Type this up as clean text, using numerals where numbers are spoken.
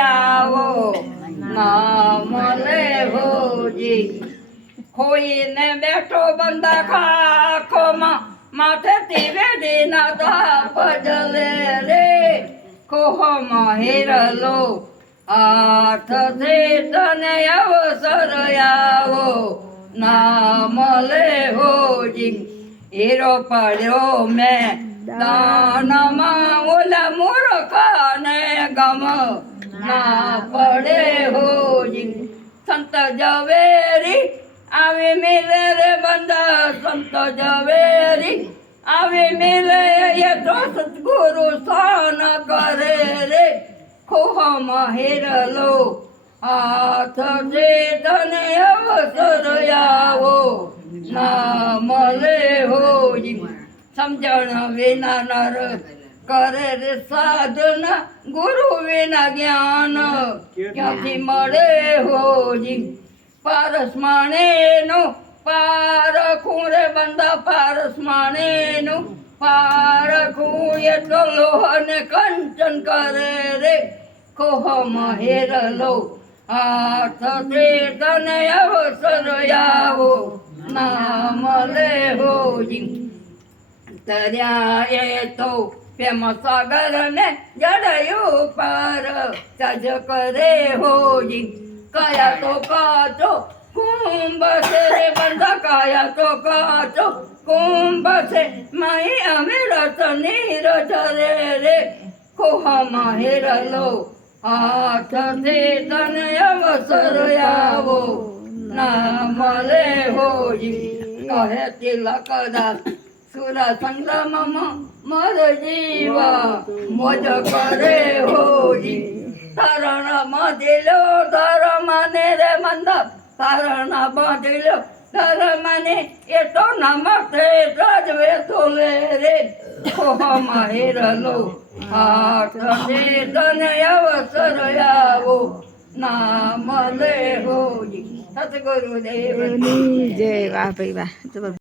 આવો નામ લેવોજી ખોઈને બેઠો બંદા ખાખોમાં માથેથી વેડીના તાપ જલે રે ખોહમાં હેરલો હાથથી તને અવસર આવો નામ લેવોજી હીરો પડ્યો મેં દાનમાં ઓલા મૂર્ખને ગમ ના પડે હોજી સંત ઝવેરી આવી મિલે રે બંદા સંત ઝવેરી આવી મિલે એ તો સદગુરુ સ્થાન કરે રે ખોહમાં હેરલો હાથથી તને અવસર આવો નામ લેવોજી સમજણ વિના નર કરે રે સાધના ગુરુ વિના જ્ઞાન ક્યાંથી મળે હોજી પારસ માણેનો પારખું રે બંદા પારસ માણેનો પારખું એટલો લોહને કંચન કરે રે ખોહમાં હેરલો હાથથી તને અવસર આવો નામ લેવોજી તર્યા એ તો પ્રેમ સાગર ને જડયું પાર સજ કરે હોજી કયા તો કાચો કુંભ છે રે બંધા કયા તો કાચો કુંભ છે માઈ અમે રતની રચરે રે ખોહમાં હેરલો હાથથી તને અવસર આવો નામ લેવોજી કહે તિલકદાસ સુર સંગ્રામમાં મર જીવા મોજ કરે હોજી તારણ બાંધેલો ધર્મને રે મંદા તારણ બાંધેલો ધર્મને એ તો નમક રાજવે તોલે રે ખોહમાં હેરલો હાથથી તને અવસર આવો નામ લેવોજી સતગુરુદેવની જય. વાહ ભાઈ વાહ.